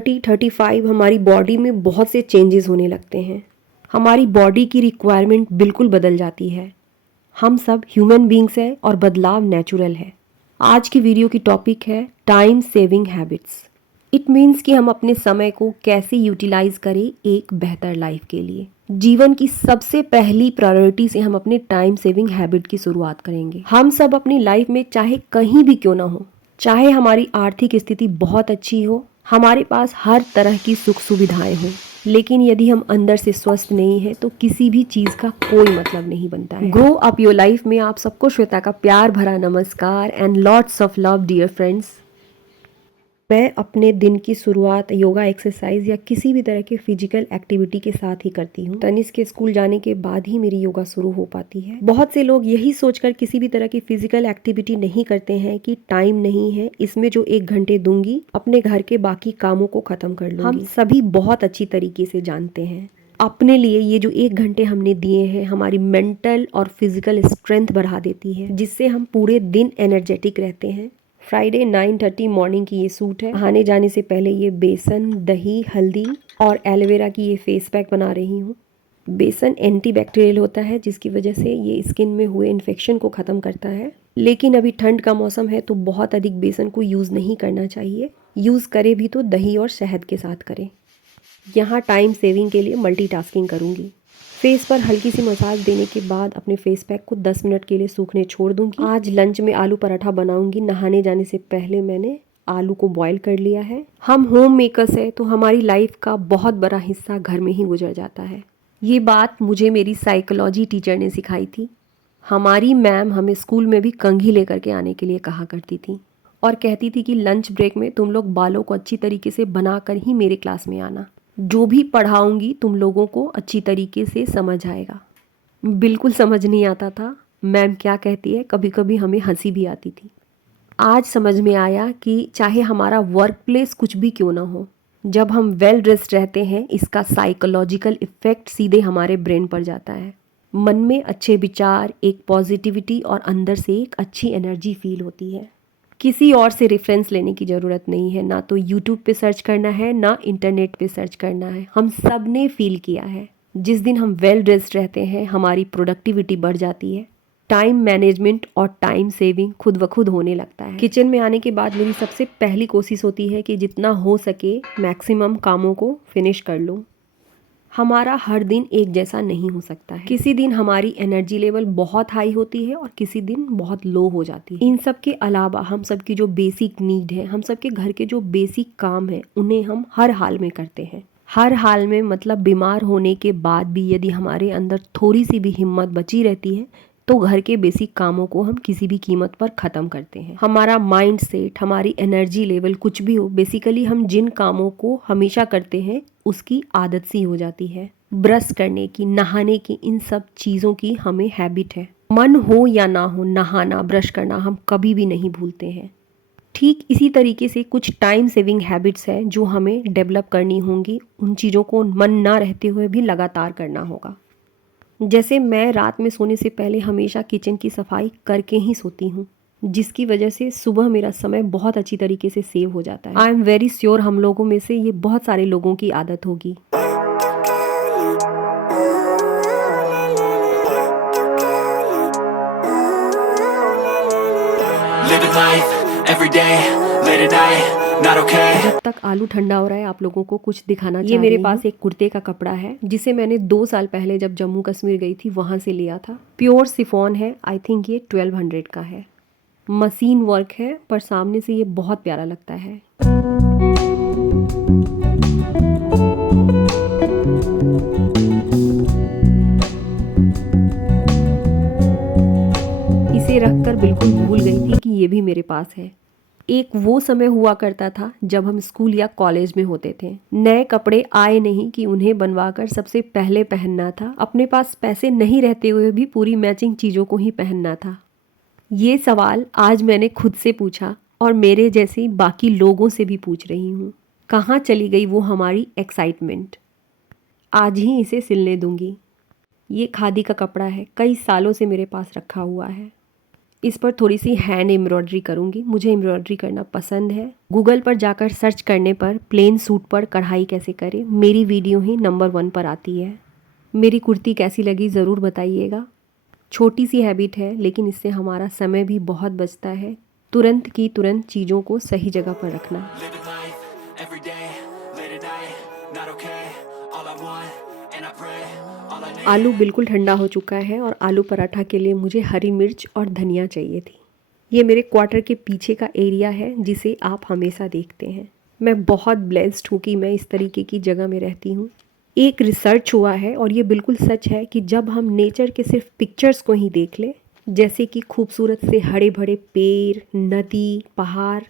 30-35 हमारी बॉडी में बहुत से चेंजेस होने लगते हैं। हमारी बॉडी की रिक्वायरमेंट बिल्कुल बदल जाती है। हम सब ह्यूमन बींग्स हैं और बदलाव नेचुरल है। आज की वीडियो की टॉपिक है time saving habits. It means कि हम अपने समय को कैसे यूटिलाइज करें एक बेहतर लाइफ के लिए। जीवन की सबसे पहली प्रायोरिटी से हम अपने टाइम सेविंग हैबिट की शुरुआत करेंगे। हम सब अपनी लाइफ में चाहे कहीं भी क्यों ना हो, चाहे हमारी आर्थिक स्थिति बहुत अच्छी हो, हमारे पास हर तरह की सुख सुविधाएं हों, लेकिन यदि हम अंदर से स्वस्थ नहीं है तो किसी भी चीज़ का कोई मतलब नहीं बनता है। ग्रो अप योर लाइफ में आप सबको श्वेता का प्यार भरा नमस्कार and lots of love dear friends. मैं अपने दिन की शुरुआत योगा एक्सरसाइज या किसी भी तरह के फिजिकल एक्टिविटी के साथ ही करती हूँ। तनिष्क के स्कूल जाने के बाद ही मेरी योगा शुरू हो पाती है। बहुत से लोग यही सोचकर किसी भी तरह की फिजिकल एक्टिविटी नहीं करते हैं कि टाइम नहीं है, इसमें जो 1 घंटे दूंगी अपने घर के बाकी कामों को खत्म कर लूंगी। हम सभी बहुत अच्छी तरीके से जानते हैं अपने लिए ये जो 1 घंटे हमने दिए हैं हमारी मेंटल और फिजिकल स्ट्रेंथ बढ़ा देती है, जिससे हम पूरे दिन एनर्जेटिक रहते हैं। फ्राइडे 9:30 मॉर्निंग की ये सूट है। नहाने जाने से पहले ये बेसन, दही, हल्दी और एलोवेरा की ये फेस पैक बना रही हूँ। बेसन एंटीबैक्टीरियल होता है, जिसकी वजह से ये स्किन में हुए इन्फेक्शन को ख़त्म करता है। लेकिन अभी ठंड का मौसम है तो बहुत अधिक बेसन को यूज़ नहीं करना चाहिए। यूज़ करें भी तो दही और शहद के साथ करें। यहाँ टाइम सेविंग के लिए मल्टीटास्किंग करूँगी। फेस पर हल्की सी मसाज देने के बाद अपने फेस पैक को 10 मिनट के लिए सूखने छोड़ दूंगी। आज लंच में आलू पराठा बनाऊंगी। नहाने जाने से पहले मैंने आलू को बॉईल कर लिया है। हम होम मेकर्स है तो हमारी लाइफ का बहुत बड़ा हिस्सा घर में ही गुजर जाता है। ये बात मुझे मेरी साइकोलॉजी टीचर ने सिखाई थी। हमारी मैम हमें स्कूल में भी कंघी लेकर के आने के लिए कहा करती थी और कहती थी कि लंच ब्रेक में तुम लोग बालों को अच्छी तरीके से बना कर ही मेरे क्लास में आना। जो भी पढ़ाऊंगी तुम लोगों को अच्छी तरीके से समझ आएगा। बिल्कुल समझ नहीं आता था मैम क्या कहती है, कभी कभी हमें हंसी भी आती थी। आज समझ में आया कि चाहे हमारा वर्क प्लेस कुछ भी क्यों ना हो, जब हम वेल ड्रेस्ड रहते हैं इसका साइकोलॉजिकल इफेक्ट सीधे हमारे ब्रेन पर जाता है। मन में अच्छे विचार, एक पॉजिटिविटी और अंदर से एक अच्छी एनर्जी फील होती है। किसी और से रेफरेंस लेने की ज़रूरत नहीं है, ना तो यूट्यूब पे सर्च करना है ना इंटरनेट पे सर्च करना है। हम सब ने फील किया है जिस दिन हम वेल ड्रेस्ड रहते हैं हमारी प्रोडक्टिविटी बढ़ जाती है, टाइम मैनेजमेंट और टाइम सेविंग खुद ब खुद होने लगता है। किचन में आने के बाद मेरी सबसे पहली कोशिश होती है कि जितना हो सके मैक्सिमम कामों को फिनिश कर लूँ। हमारा हर दिन एक जैसा नहीं हो सकता है। किसी दिन हमारी एनर्जी लेवल बहुत हाई होती है और किसी दिन बहुत लो हो जाती है। इन सब के अलावा हम सब की जो बेसिक नीड है, हम सब के घर के जो बेसिक काम है, उन्हें हम हर हाल में करते हैं। हर हाल में मतलब बीमार होने के बाद भी यदि हमारे अंदर थोड़ी सी भी हिम्मत बची रहती है तो घर के बेसिक कामों को हम किसी भी कीमत पर ख़त्म करते हैं। हमारा माइंड सेट, हमारी एनर्जी लेवल कुछ भी हो, बेसिकली हम जिन कामों को हमेशा करते हैं उसकी आदत सी हो जाती है। ब्रश करने की, नहाने की, इन सब चीज़ों की हमें हैबिट है। मन हो या ना हो, नहाना, ब्रश करना हम कभी भी नहीं भूलते हैं। ठीक इसी तरीके से कुछ टाइम सेविंग हैबिट्स हैं जो हमें डेवलप करनी होंगी। उन चीज़ों को मन ना रहते हुए भी लगातार करना होगा। जैसे मैं रात में सोने से पहले हमेशा किचन की सफाई करके ही सोती हूँ, जिसकी वजह से सुबह मेरा समय बहुत अच्छी तरीके से सेव हो जाता है। आई एम वेरी श्योर हम लोगों में से ये बहुत सारे लोगों की आदत होगी। जब तक आलू ठंडा हो रहा है आप लोगों को कुछ दिखाना चाहिए। ये मेरे पास एक कुर्ते का कपड़ा है जिसे मैंने 2 साल पहले जब जम्मू कश्मीर गई थी वहां से लिया था। प्योर सिफॉन है। आई थिंक ये 1200 का है। मशीन वर्क है पर सामने से ये बहुत प्यारा लगता है। इसे रखकर बिल्कुल भूल गई थी कि ये भी मेरे पास है। एक वो समय हुआ करता था जब हम स्कूल या कॉलेज में होते थे। नए कपड़े आए नहीं कि उन्हें बनवाकर सबसे पहले पहनना था। अपने पास पैसे नहीं रहते हुए भी पूरी मैचिंग चीज़ों को ही पहनना था। ये सवाल आज मैंने खुद से पूछा और मेरे जैसे बाकी लोगों से भी पूछ रही हूँ। कहाँ चली गई वो हमारी एक्साइटमेंट? आज ही इसे सिलने दूंगी। ये खादी का कपड़ा है, कई सालों से मेरे पास रखा हुआ है। इस पर थोड़ी सी हैंड एम्ब्रॉयडरी करूँगी। मुझे एम्ब्रॉयडरी करना पसंद है। गूगल पर जाकर सर्च करने पर प्लेन सूट पर कढ़ाई कैसे करें, मेरी वीडियो ही नंबर 1 पर आती है। मेरी कुर्ती कैसी लगी ज़रूर बताइएगा। छोटी सी हैबिट है लेकिन इससे हमारा समय भी बहुत बचता है। तुरंत की तुरंत चीज़ों को सही जगह पर रखना। आलू बिल्कुल ठंडा हो चुका है और आलू पराठा के लिए मुझे हरी मिर्च और धनिया चाहिए थी। ये मेरे क्वार्टर के पीछे का एरिया है जिसे आप हमेशा देखते हैं। मैं बहुत ब्लेस्ड हूँ कि मैं इस तरीके की जगह में रहती हूँ। एक रिसर्च हुआ है और ये बिल्कुल सच है कि जब हम नेचर के सिर्फ पिक्चर्स को ही देख लें, जैसे कि खूबसूरत से हरे भरे पेड़, नदी, पहाड़,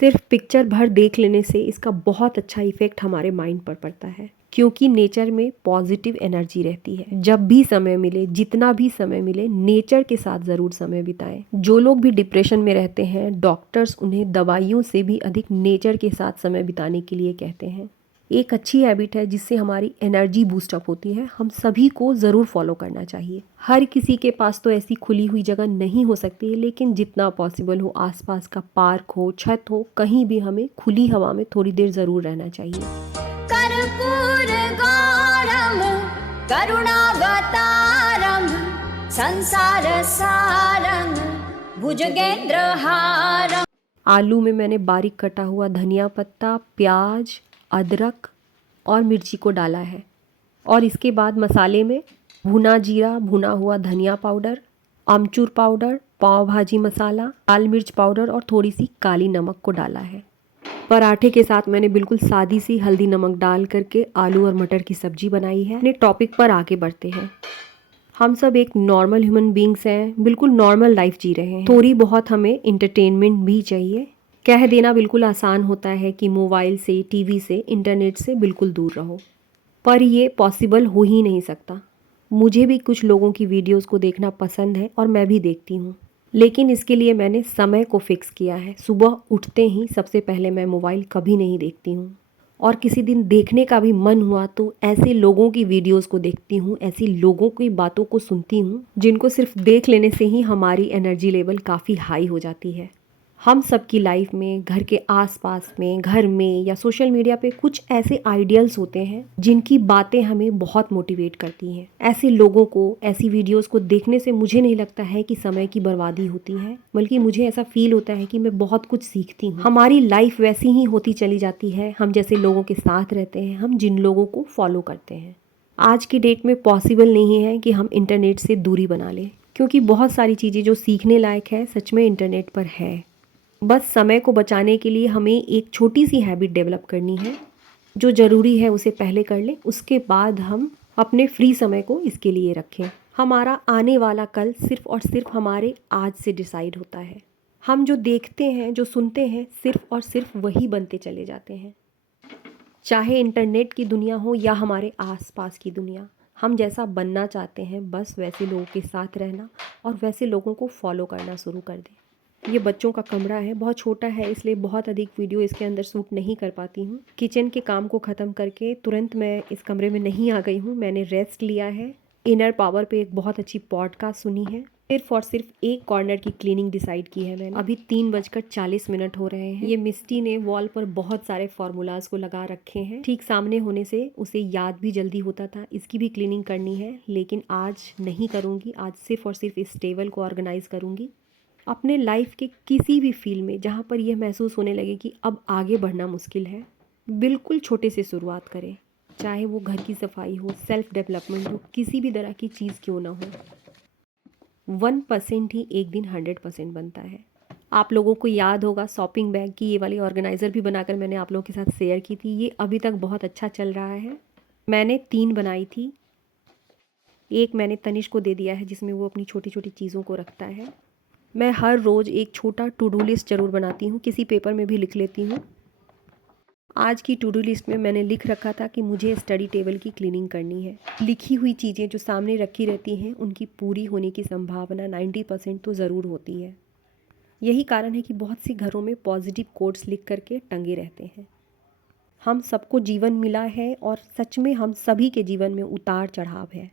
सिर्फ पिक्चर भर देख लेने से इसका बहुत अच्छा इफेक्ट हमारे माइंड पर पड़ता है, क्योंकि नेचर में पॉजिटिव एनर्जी रहती है। जब भी समय मिले, जितना भी समय मिले, नेचर के साथ ज़रूर समय बिताएं। जो लोग भी डिप्रेशन में रहते हैं, डॉक्टर्स उन्हें दवाइयों से भी अधिक नेचर के साथ समय बिताने के लिए कहते हैं। एक अच्छी हैबिट है जिससे हमारी एनर्जी बूस्टअप होती है। हम सभी को ज़रूर फॉलो करना चाहिए। हर किसी के पास तो ऐसी खुली हुई जगह नहीं हो सकती है, लेकिन जितना पॉसिबल हो, आसपास का पार्क हो, छत हो, कहीं भी हमें खुली हवा में थोड़ी देर ज़रूर रहना चाहिए। कर्पूर गौरम करुणावतारम संसार सारम भुजगेंद्रहारम। आलू में मैंने बारीक कटा हुआ धनिया पत्ता, प्याज, अदरक और मिर्ची को डाला है और इसके बाद मसाले में भुना जीरा, भुना हुआ धनिया पाउडर, आमचूर पाउडर, पाव भाजी मसाला, लाल मिर्च पाउडर और थोड़ी सी काली नमक को डाला है। पराठे के साथ मैंने बिल्कुल सादी सी हल्दी नमक डाल करके आलू और मटर की सब्जी बनाई है। अपने टॉपिक पर आगे बढ़ते हैं। हम सब एक नॉर्मल ह्यूमन बींग्स हैं, बिल्कुल नॉर्मल लाइफ जी रहे हैं। थोड़ी बहुत हमें इंटरटेनमेंट भी चाहिए। कह देना बिल्कुल आसान होता है कि मोबाइल से, टीवी से, इंटरनेट से बिल्कुल दूर रहो, पर ये पॉसिबल हो ही नहीं सकता। मुझे भी कुछ लोगों की वीडियोस को देखना पसंद है और मैं भी देखती हूँ, लेकिन इसके लिए मैंने समय को फिक्स किया है। सुबह उठते ही सबसे पहले मैं मोबाइल कभी नहीं देखती हूँ, और किसी दिन देखने का भी मन हुआ तो ऐसे लोगों की वीडियोस को देखती हूँ, ऐसी लोगों की बातों को सुनती हूँ जिनको सिर्फ देख लेने से ही हमारी एनर्जी लेवल काफ़ी हाई हो जाती है। हम सबकी लाइफ में, घर के आसपास में, घर में या सोशल मीडिया पे कुछ ऐसे आइडियल्स होते हैं जिनकी बातें हमें बहुत मोटिवेट करती हैं। ऐसे लोगों को, ऐसी वीडियोस को देखने से मुझे नहीं लगता है कि समय की बर्बादी होती है, बल्कि मुझे ऐसा फील होता है कि मैं बहुत कुछ सीखती हूँ। हमारी लाइफ वैसी ही होती चली जाती है हम जैसे लोगों के साथ रहते हैं, हम जिन लोगों को फॉलो करते हैं। आज की डेट में पॉसिबल नहीं है कि हम इंटरनेट से दूरी बना लें, क्योंकि बहुत सारी चीज़ें जो सीखने लायक है सच में इंटरनेट पर है। बस समय को बचाने के लिए हमें एक छोटी सी हैबिट डेवलप करनी है। जो ज़रूरी है उसे पहले कर लें, उसके बाद हम अपने फ्री समय को इसके लिए रखें। हमारा आने वाला कल सिर्फ और सिर्फ हमारे आज से डिसाइड होता है। हम जो देखते हैं, जो सुनते हैं, सिर्फ और सिर्फ वही बनते चले जाते हैं। चाहे इंटरनेट की दुनिया हो या हमारे आसपास की दुनिया, हम जैसा बनना चाहते हैं बस वैसे लोगों के साथ रहना और वैसे लोगों को फॉलो करना शुरू कर दें। ये बच्चों का कमरा है, बहुत छोटा है, इसलिए बहुत अधिक वीडियो इसके अंदर शूट नहीं कर पाती हूँ। किचन के काम को ख़त्म करके तुरंत मैं इस कमरे में नहीं आ गई हूँ, मैंने रेस्ट लिया है। इनर पावर पे एक बहुत अच्छी पॉडकास्ट सुनी है। सिर्फ और सिर्फ एक कॉर्नर की क्लीनिंग डिसाइड की है मैंने। अभी 3:40 हो रहे हैं। ये मिस्टी ने वॉल पर बहुत सारे फार्मूलाज को लगा रखे हैं। ठीक सामने होने से उसे याद भी जल्दी होता था। इसकी भी क्लीनिंग करनी है, लेकिन आज नहीं करूँगी। आज सिर्फ और सिर्फ इस टेबल को ऑर्गेनाइज करूँगी। अपने लाइफ के किसी भी फील्ड में जहाँ पर यह महसूस होने लगे कि अब आगे बढ़ना मुश्किल है, बिल्कुल छोटे से शुरुआत करें। चाहे वो घर की सफाई हो, सेल्फ डेवलपमेंट हो, किसी भी तरह की चीज़ क्यों ना हो। 1% ही एक दिन 100% बनता है। आप लोगों को याद होगा शॉपिंग बैग की ये वाली ऑर्गेनाइज़र भी बनाकर मैंने आप लोगों के साथ शेयर की थी। ये अभी तक बहुत अच्छा चल रहा है। मैंने 3 बनाई थी। एक मैंने तनिष को दे दिया है जिसमें वो अपनी छोटी छोटी चीज़ों को रखता है। मैं हर रोज़ एक छोटा टू डू लिस्ट ज़रूर बनाती हूँ, किसी पेपर में भी लिख लेती हूँ। आज की टू डू लिस्ट में मैंने लिख रखा था कि मुझे स्टडी टेबल की क्लीनिंग करनी है। लिखी हुई चीज़ें जो सामने रखी रहती हैं उनकी पूरी होने की संभावना 90% तो ज़रूर होती है। यही कारण है कि बहुत सी घरों में पॉजिटिव कोट्स लिख करके टंगे रहते हैं। हम सबको जीवन मिला है और सच में हम सभी के जीवन में उतार चढ़ाव है।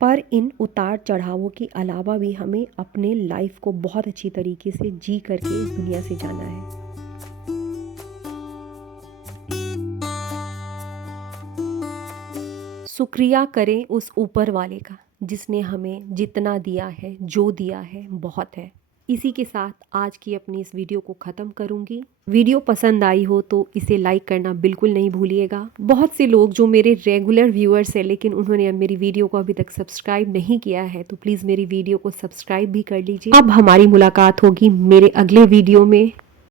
पर इन उतार चढ़ावों के अलावा भी हमें अपने लाइफ को बहुत अच्छी तरीके से जी करके इस दुनिया से जाना है। शुक्रिया करें उस ऊपर वाले का जिसने हमें जितना दिया है, जो दिया है बहुत है। इसी के साथ आज की अपनी इस वीडियो को ख़त्म करूँगी। वीडियो पसंद आई हो तो इसे लाइक करना बिल्कुल नहीं भूलिएगा। बहुत से लोग जो मेरे रेगुलर व्यूअर्स हैं लेकिन उन्होंने मेरी वीडियो को अभी तक सब्सक्राइब नहीं किया है तो प्लीज़ मेरी वीडियो को सब्सक्राइब भी कर लीजिए। अब हमारी मुलाकात होगी मेरे अगले वीडियो में।